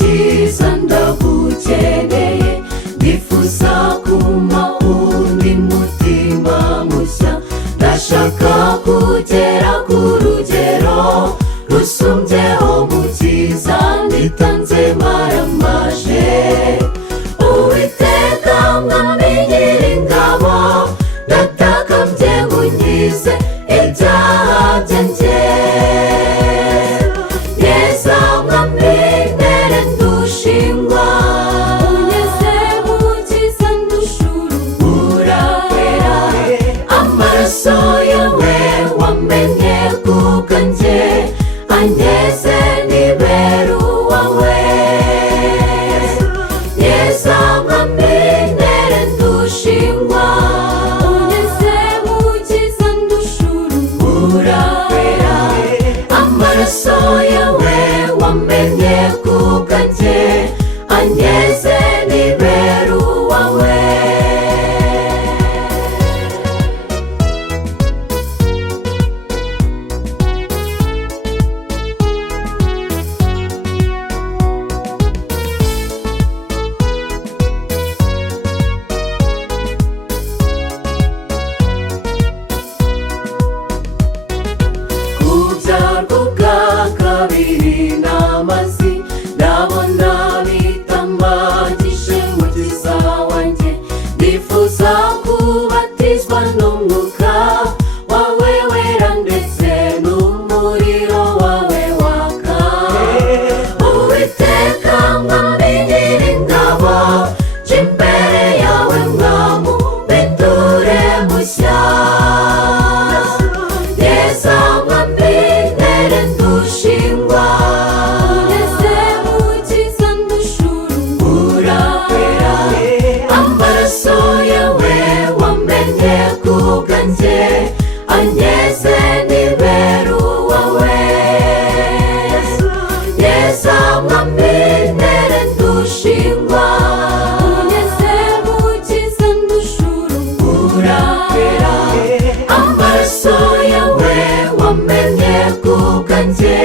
mukiza ndagukeneye, ndifuza kuma undi mutima mushya, ndashaka kugera ku rugero rusumbyeho mukiza, nditanze maramaje. Uwiteka mwami nyiringabo, ndatakambye ngo unkize ibyaha byanjye. Yeza mwami ntere ndushingwa, unyeze mukiza ndushuru urahera, amaraso yawe wamennye ku bwanjye, anyeze nibera uwawe. Yeza mwami ntere ndushingwa, unyeze mukiza ndushuru urahera, amaraso yawe wamennye ku bwanjye, anyeze nibera uwawe. Kubyarwa ubwa kabiri n'amazi, ndabona bitamagije mukiza wanjye, ndifuza kubatizwa n'umwuka wawe wera ndetse n'umuriro wawe waka. Uwiteka mwami nyiringabo, nje imbere yawe mwamu mpindure mushya. Yeza mwami ntere ndushingwa, unyeze mukiza ndushuru urahera, amaraso yawe wamennye ku bwanjye, anyeze nibera uwawe. Yeza mwami ntere ndushingwa, unyeze mukiza ndushuru urahera, amaraso yawe wamennye ku bwanjye,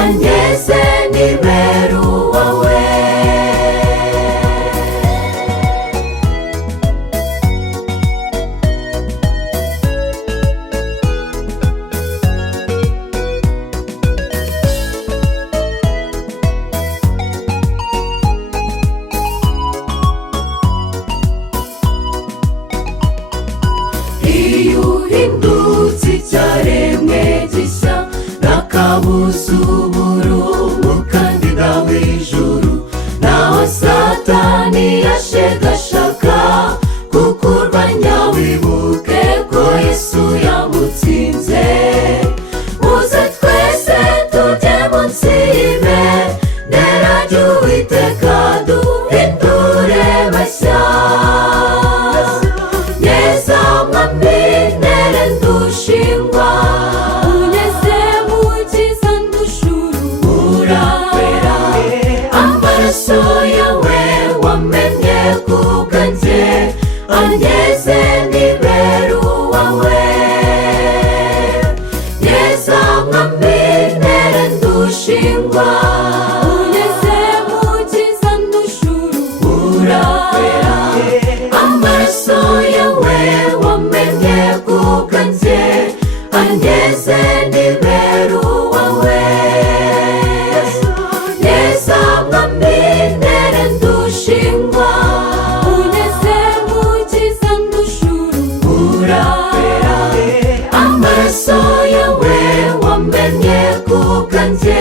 anyeze nibera uwawe. Iyo uhindutse icyaremwe gishya, nakabuza uburu umukandida w'ijuru, naho satani yashegashaka kukurwanya, wibuke ko Yesu yamutsinze. Muze twese tujye munsi y'ibendera ry'Uwiteka, duhindure bashya. Yeza mwami ntere ndushingwa, unyeze mukiza ndushuru urahera, amaraso yawe wamennye ku bwanjye, anyeze nibera uwawe. Yeza mwami ntere ndushingwa, unyeze mukiza ndushuru urahera, amaraso yawe wamennye ku bwanjye, anyeze nibera uwawe. Yeza mwami ntere ndushingwa, unyeze mukiza ndushuru urahera, amaraso yawe wamennye ku bwanjye,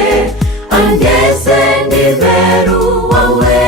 anyeze nibera uwawe.